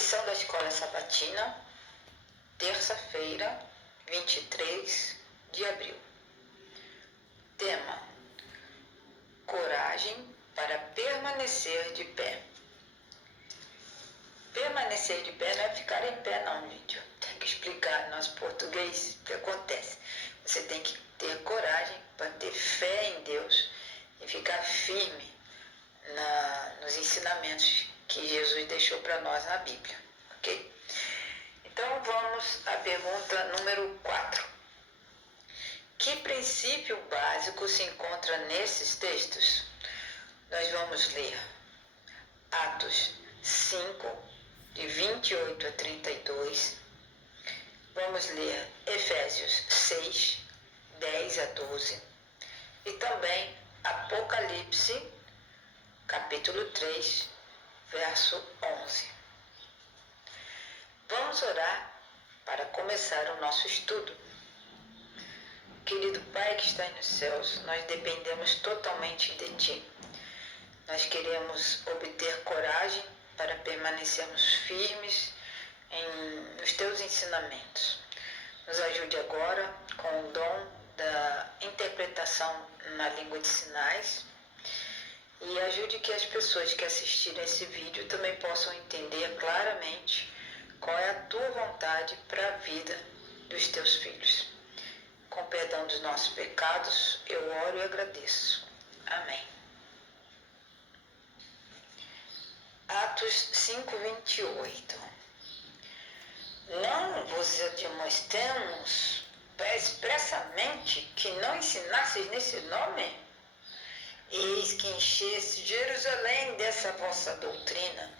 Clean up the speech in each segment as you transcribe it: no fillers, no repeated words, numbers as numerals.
Lição da Escola Sabatina, terça-feira, 23 de abril. Tema: coragem para permanecer de pé. Permanecer de pé não é ficar em pé não, gente. Tem que explicar no nosso português o que acontece. Você tem que ter coragem para ter fé em Deus e ficar firme nos ensinamentos que Jesus deixou para nós na Bíblia, ok? Então vamos à pergunta número 4. Que princípio básico se encontra nesses textos? Nós vamos ler Atos 5, de 28 a 32. Vamos ler Efésios 6, 10 a 12. E também Apocalipse, capítulo 3, verso 11. Vamos orar para começar o nosso estudo. Querido Pai que está nos céus, nós dependemos totalmente de Ti. Nós queremos obter coragem para permanecermos firmes nos Teus ensinamentos. Nos ajude agora com o dom da interpretação na língua de sinais e ajude que as pessoas que assistirem esse vídeo também possam entender claramente qual é a Tua vontade para a vida dos Teus filhos. Com perdão dos nossos pecados, eu oro e agradeço. Amém. Atos 5, 28. Não vos admoestamos expressamente que não ensinasseis nesse nome? Eis que encheste Jerusalém dessa vossa doutrina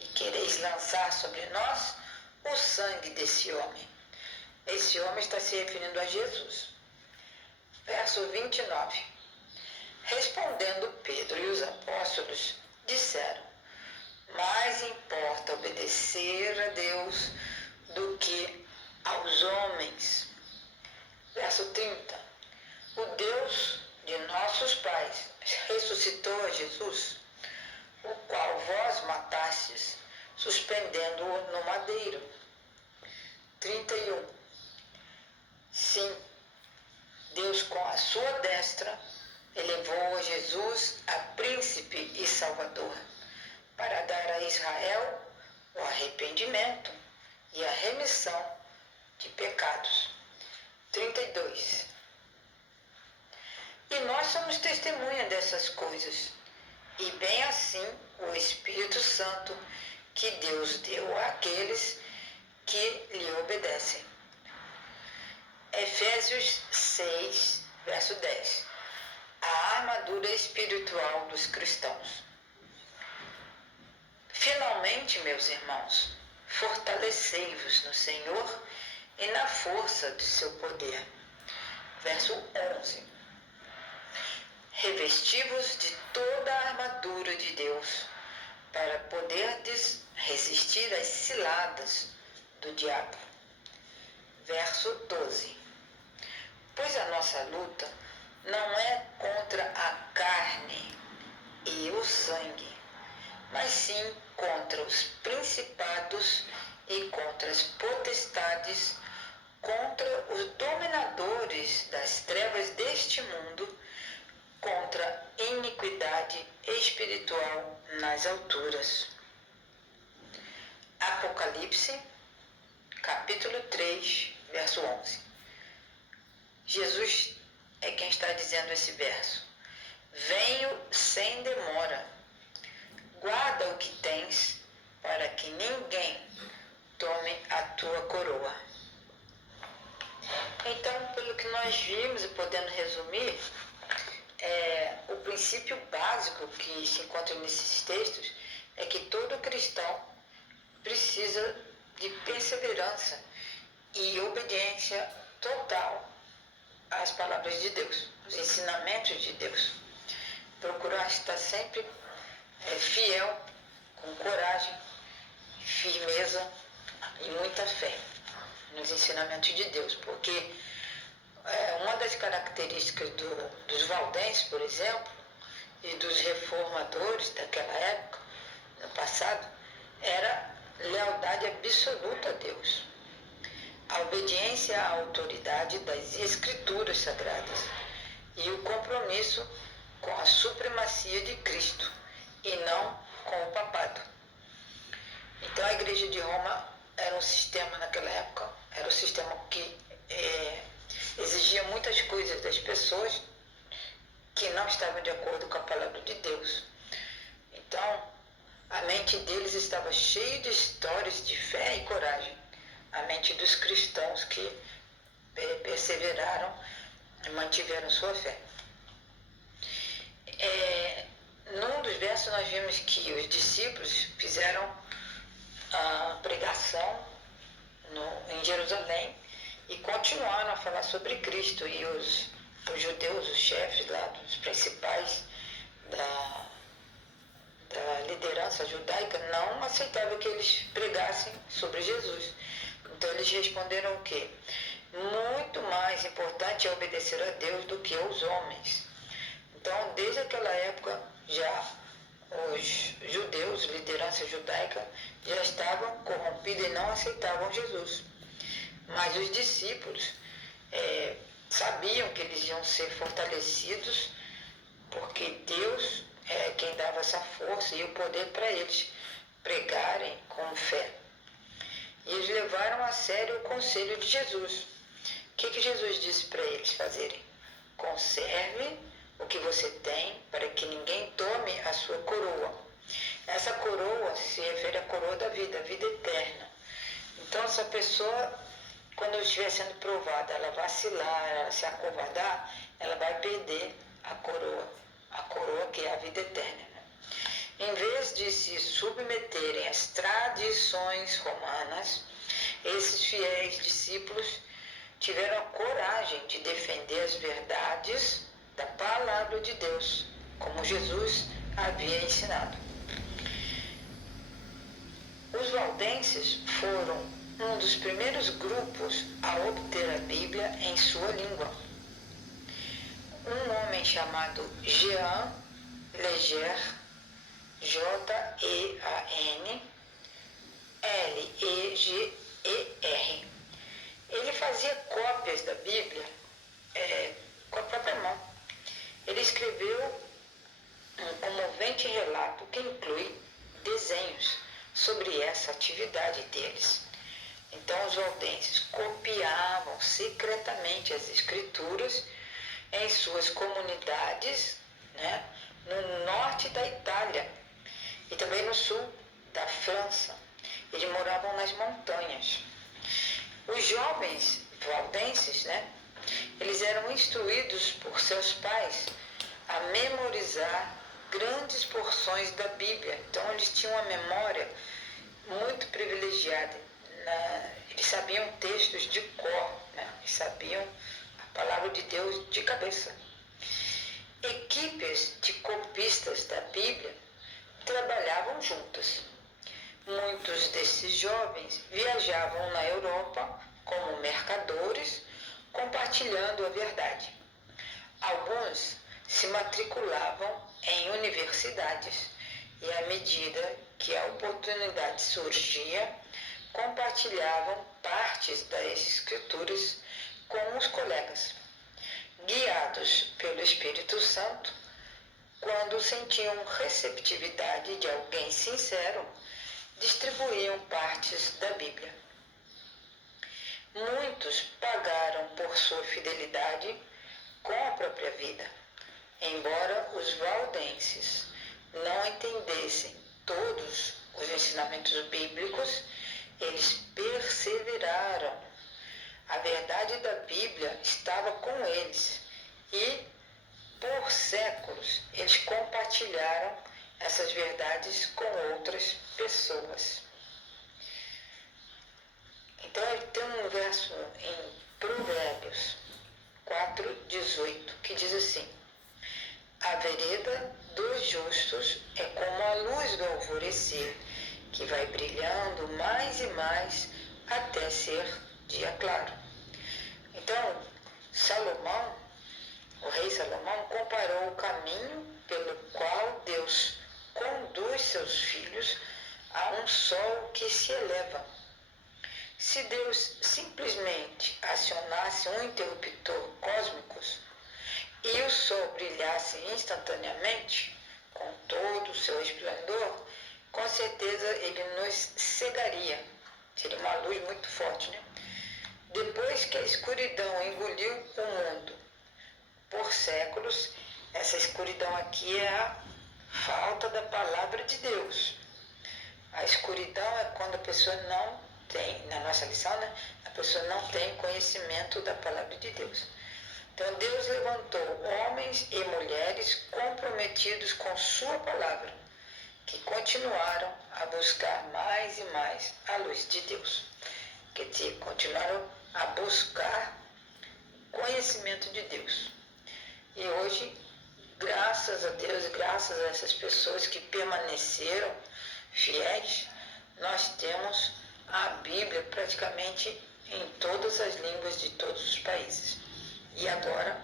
e quereis lançar sobre nós o sangue desse homem. Esse homem está se referindo a Jesus. Verso 29. Respondendo Pedro e os apóstolos, disseram: mais importa obedecer a Deus do que aos homens. Verso 30. O Deus de nossos pais ressuscitou a Jesus, o qual vós matastes, suspendendo-o no madeiro. 31. Sim, Deus com a sua destra elevou a Jesus a príncipe e salvador, para dar a Israel o arrependimento e a remissão de pecados. 32. E nós somos testemunha dessas coisas, e bem assim o Espírito Santo que Deus deu àqueles que lhe obedecem. Efésios 6, verso 10. A armadura espiritual dos cristãos. Finalmente, meus irmãos, fortalecei-vos no Senhor e na força de seu poder. Verso 11. Revesti-vos de toda a armadura de Deus, para poderdes resistir às ciladas do diabo. Verso 12. Pois a nossa luta não é contra a carne e o sangue, mas sim contra os principados e contra as potestades, contra os dominadores das trevas deste mundo, contra a iniquidade espiritual nas alturas. Apocalipse, capítulo 3, verso 11. Jesus é quem está dizendo esse verso. Venho sem demora. Guarda o que tens, para que ninguém tome a tua coroa. Então, pelo que nós vimos e podendo resumir, o princípio básico que se encontra nesses textos é que todo cristão precisa de perseverança e obediência total às palavras de Deus, os ensinamentos de Deus. Procurar estar sempre fiel, com coragem, firmeza e muita fé nos ensinamentos de Deus, porque uma das características dos valdenses, por exemplo, e dos reformadores daquela época, no passado, era lealdade absoluta a Deus, a obediência à autoridade das Escrituras Sagradas e o compromisso com a supremacia de Cristo e não com o papado. Então a Igreja de Roma era um sistema naquela época, era um sistema que exigia muitas coisas das pessoas que não estavam de acordo com a palavra de Deus. Então, a mente deles estava cheia de histórias de fé e coragem. A mente dos cristãos que perseveraram e mantiveram sua fé. Num dos versos nós vimos que os discípulos fizeram a pregação em Jerusalém e continuaram a falar sobre Cristo, e os judeus, os chefes lá, os principais da liderança judaica, não aceitavam que eles pregassem sobre Jesus. Então eles responderam o quê? Muito mais importante é obedecer a Deus do que aos homens. Então, desde aquela época, já os judeus, liderança judaica, já estavam corrompidos e não aceitavam Jesus. Mas os discípulos sabiam que eles iam ser fortalecidos, porque Deus é quem dava essa força e o poder para eles pregarem com fé. E eles levaram a sério o conselho de Jesus. O que Jesus disse para eles fazerem? Conserve o que você tem para que ninguém tome a sua coroa. Essa coroa se refere à coroa da vida, a vida eterna. Então, essa pessoa, quando estiver sendo provada, ela vacilar, ela se acovardar, ela vai perder a coroa que é a vida eterna. Em vez de se submeterem às tradições romanas, esses fiéis discípulos tiveram a coragem de defender as verdades da palavra de Deus, como Jesus havia ensinado. Os valdenses foram um dos primeiros grupos a obter a Bíblia em sua língua. Um homem chamado Jean Leger, J-E-A-N-L-E-G-E-R, ele fazia cópias da Bíblia com a própria mão. Ele escreveu um comovente relato que inclui desenhos sobre essa atividade deles. Então os valdenses copiavam secretamente as escrituras em suas comunidades, no norte da Itália e também no sul da França. Eles moravam nas montanhas. Os jovens valdenses, eles eram instruídos por seus pais a memorizar grandes porções da Bíblia. Então eles tinham uma memória muito privilegiada. Eles sabiam textos de cor, eles sabiam a palavra de Deus de cabeça. Equipes de copistas da Bíblia trabalhavam juntas. Muitos desses jovens viajavam na Europa como mercadores, compartilhando a verdade. Alguns se matriculavam em universidades e, à medida que a oportunidade surgia, compartilhavam partes das escrituras com os colegas. Guiados pelo Espírito Santo, quando sentiam receptividade de alguém sincero, distribuíam partes da Bíblia. Muitos pagaram por sua fidelidade com a própria vida. Embora os valdenses não entendessem todos os ensinamentos bíblicos, eles perseveraram. A verdade da Bíblia estava com eles e, por séculos, eles compartilharam essas verdades com outras pessoas. Então, ele tem um verso em Provérbios 4:18 que diz assim: a vereda dos justos é como a luz do alvorecer, que vai brilhando mais e mais até ser dia claro. Então, o rei Salomão, comparou o caminho pelo qual Deus conduz seus filhos há um sol que se eleva. Se Deus simplesmente acionasse um interruptor cósmico e o sol brilhasse instantaneamente, com todo o seu esplendor, com certeza ele nos cegaria. Seria uma luz muito forte, né? Depois que a escuridão engoliu o mundo por séculos, essa escuridão aqui é a falta da palavra de Deus. A escuridão é quando a pessoa não tem, na nossa lição, né? A pessoa não tem conhecimento da palavra de Deus. Então Deus levantou homens e mulheres comprometidos com sua palavra, que continuaram a buscar mais e mais a luz de Deus. Quer dizer, continuaram a buscar conhecimento de Deus. E hoje, graças a Deus, graças a essas pessoas que permaneceram fiéis, nós temos a Bíblia praticamente em todas as línguas de todos os países. E agora,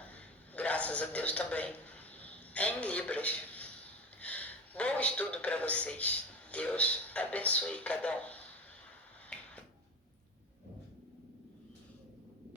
graças a Deus também, em Libras. Bom estudo para vocês. Deus abençoe cada um.